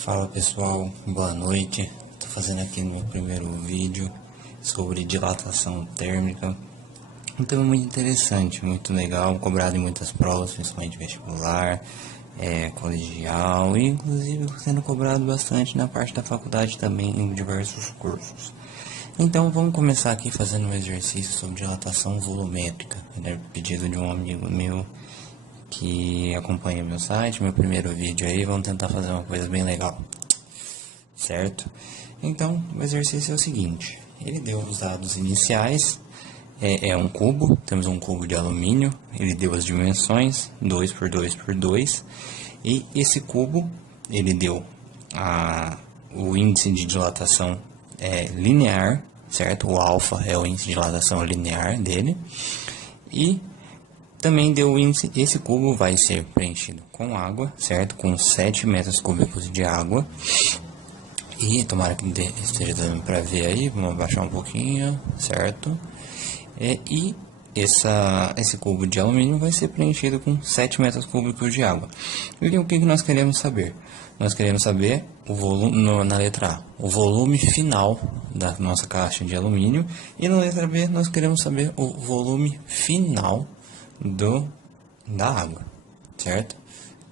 Fala pessoal, boa noite. Estou fazendo aqui no meu primeiro vídeo sobre dilatação térmica. Um tema muito interessante, muito legal, cobrado em muitas provas, principalmente vestibular, colegial e inclusive sendo cobrado bastante na parte da faculdade também em diversos cursos. Então vamos começar aqui fazendo um exercício sobre dilatação volumétrica, pedido de um amigo meu que acompanha meu site, meu primeiro vídeo aí. Vamos tentar fazer uma coisa bem legal, certo? Então o exercício é o seguinte: ele deu os dados iniciais, é um cubo, temos um cubo de alumínio, ele deu as dimensões 2 por 2 por 2, e esse cubo ele deu o índice de dilatação linear, certo? O alfa é o índice de dilatação linear dele, e também deu o índice. Esse cubo vai ser preenchido com água, certo? Com 7 metros cúbicos de água. E tomara que esteja dando para ver aí, vamos abaixar um pouquinho, certo? E esse cubo de alumínio vai ser preenchido com 7 metros cúbicos de água. E o que nós queremos saber? Nós queremos saber o volume, na letra A, o volume final da nossa caixa de alumínio. E na letra B, nós queremos saber o volume final da água, certo?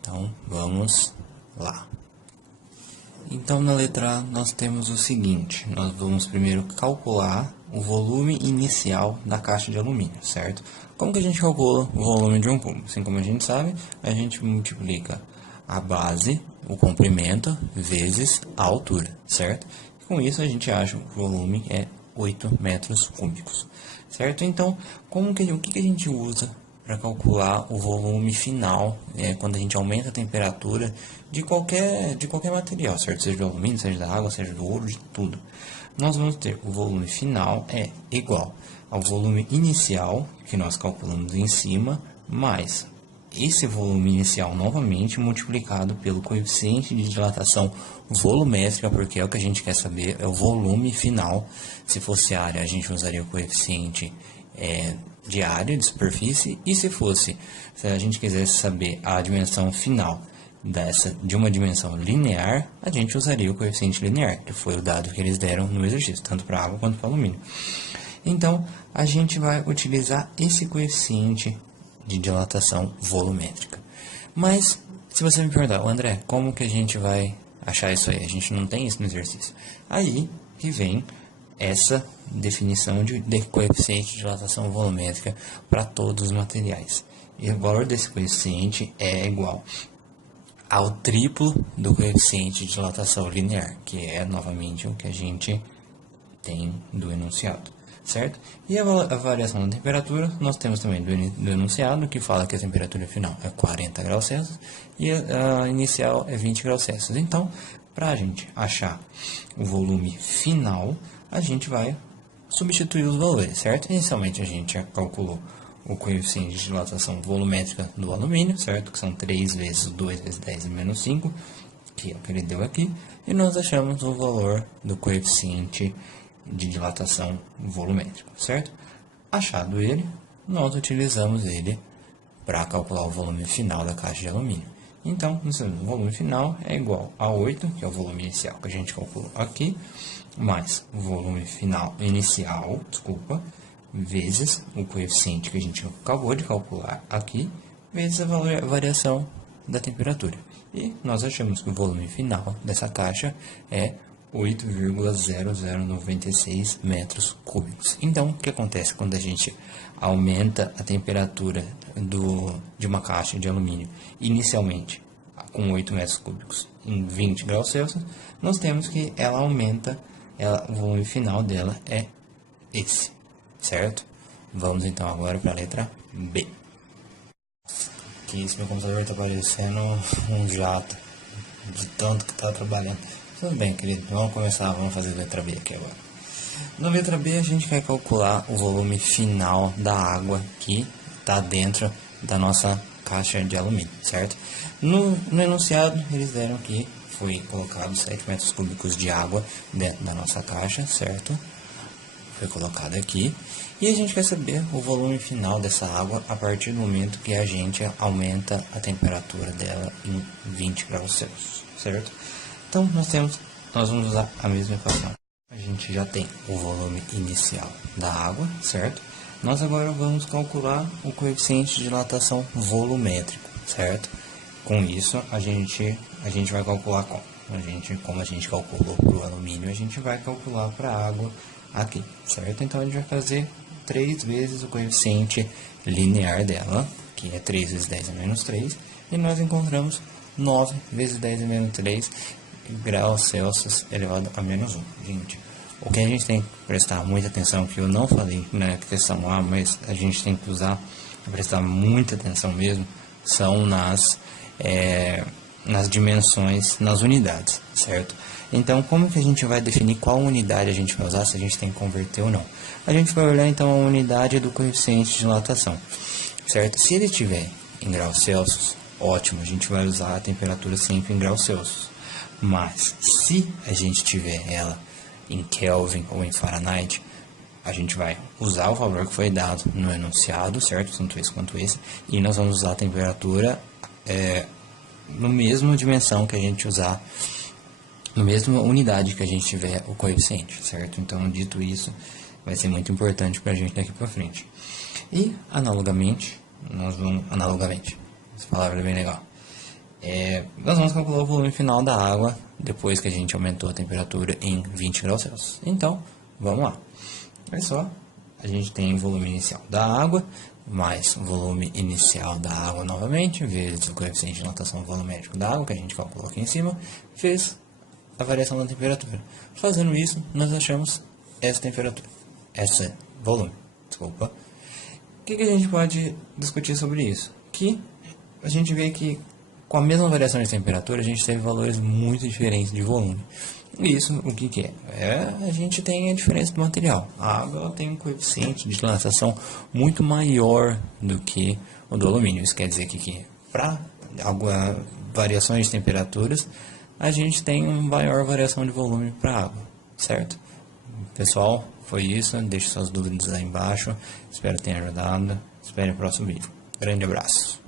Então vamos lá. Então na letra A nós temos o seguinte: nós vamos primeiro calcular o volume inicial da caixa de alumínio, certo? Como que a gente calcula o volume de um cubo? Assim como a gente sabe, a gente multiplica a base, o comprimento, vezes a altura, certo? Com isso a gente acha que o volume é 8 metros cúbicos, certo? Então, o que a gente usa para calcular o volume final, quando a gente aumenta a temperatura de qualquer material, certo? Seja do alumínio, seja da água, seja do ouro, de tudo. Nós vamos ter o volume final é igual ao volume inicial, que nós calculamos em cima, mais esse volume inicial novamente multiplicado pelo coeficiente de dilatação volumétrica, porque é o que a gente quer saber, é o volume final. Se fosse área, a gente usaria o coeficiente de área, de superfície, e se a gente quisesse saber a dimensão final de uma dimensão linear, a gente usaria o coeficiente linear, que foi o dado que eles deram no exercício, tanto para água quanto para alumínio. Então, a gente vai utilizar esse coeficiente de dilatação volumétrica. Mas, se você me perguntar, André, como que a gente vai achar isso aí? A gente não tem isso no exercício. Aí que vem essa definição de coeficiente de dilatação volumétrica para todos os materiais. E o valor desse coeficiente é igual ao triplo do coeficiente de dilatação linear, que é novamente o que a gente tem do enunciado, certo? E a variação da temperatura, nós temos também do enunciado, que fala que a temperatura final é 40 graus Celsius e a inicial é 20 graus Celsius. Então, para a gente achar o volume final, a gente vai substituir os valores, certo? Inicialmente a gente já calculou o coeficiente de dilatação volumétrica do alumínio, certo? Que são 3 vezes 2 vezes 10 menos 5, que é o que ele deu aqui. E nós achamos o valor do coeficiente de dilatação volumétrico, certo? Achado ele, nós utilizamos ele para calcular o volume final da caixa de alumínio. Então, o volume final é igual a 8, que é o volume inicial que a gente calculou aqui, mais o volume final inicial, vezes o coeficiente que a gente acabou de calcular aqui, vezes a variação da temperatura. E nós achamos que o volume final dessa caixa é 8,0096 metros cúbicos. Então, o que acontece quando a gente aumenta a temperatura de uma caixa de alumínio inicialmente com 8 metros cúbicos em 20 graus Celsius? Nós temos que ela aumenta, o volume final dela é esse, certo? Vamos então agora para a letra B. Que esse meu computador está parecendo um jato de tanto que está trabalhando. Tudo bem, querido, vamos fazer a letra B aqui agora. Na letra B a gente quer calcular o volume final da água que está dentro da nossa caixa de alumínio, certo? No enunciado eles deram que foi colocado 7 metros cúbicos de água dentro da nossa caixa, certo? Foi colocado aqui. E a gente quer saber o volume final dessa água a partir do momento que a gente aumenta a temperatura dela em 20 graus Celsius, certo? Então nós vamos usar a mesma equação. A gente já tem o volume inicial da água, certo? Nós agora vamos calcular o coeficiente de dilatação volumétrico, certo? Com isso, a gente vai calcular como? Como a gente calculou para o alumínio, a gente vai calcular para a água aqui, certo? Então, a gente vai fazer 3 vezes o coeficiente linear dela, que é 3 vezes 10 a menos 3, e nós encontramos 9 vezes 10 a menos 3 graus Celsius elevado a menos 1. Gente, o que a gente tem que prestar muita atenção, que eu não falei na questão A, mas a gente tem que prestar muita atenção mesmo, são nas dimensões, nas unidades, certo? Então, como que a gente vai definir qual unidade a gente vai usar, se a gente tem que converter ou não? A gente vai olhar então a unidade do coeficiente de dilatação, certo? Se ele estiver em graus Celsius, ótimo, a gente vai usar a temperatura sempre em graus Celsius. Mas, se a gente tiver ela em Kelvin ou em Fahrenheit, a gente vai usar o valor que foi dado no enunciado, certo? Tanto esse quanto esse, e nós vamos usar a temperatura no mesmo dimensão que a gente usar, no mesma unidade que a gente tiver o coeficiente, certo? Então, dito isso, vai ser muito importante para a gente daqui para frente. E, analogamente, essa palavra é bem legal, nós vamos calcular o volume final da água depois que a gente aumentou a temperatura em 20 graus Celsius. Então, vamos lá. Olha só, a gente tem o volume inicial da água, mais o volume inicial da água novamente, vezes o coeficiente de dilatação volumétrico da água, que a gente calculou aqui em cima, vezes a variação da temperatura. Fazendo isso, nós achamos essa temperatura, esse volume, desculpa. O que a gente pode discutir sobre isso? Que a gente vê que com a mesma variação de temperatura, a gente teve valores muito diferentes de volume. Isso, o que é? A gente tem a diferença do material. A água tem um coeficiente de dilatação muito maior do que o do alumínio. Isso quer dizer que para variações de temperaturas, a gente tem uma maior variação de volume para a água, certo? Pessoal, foi isso. Deixe suas dúvidas aí embaixo. Espero que tenha ajudado. Espere o próximo vídeo. Grande abraço.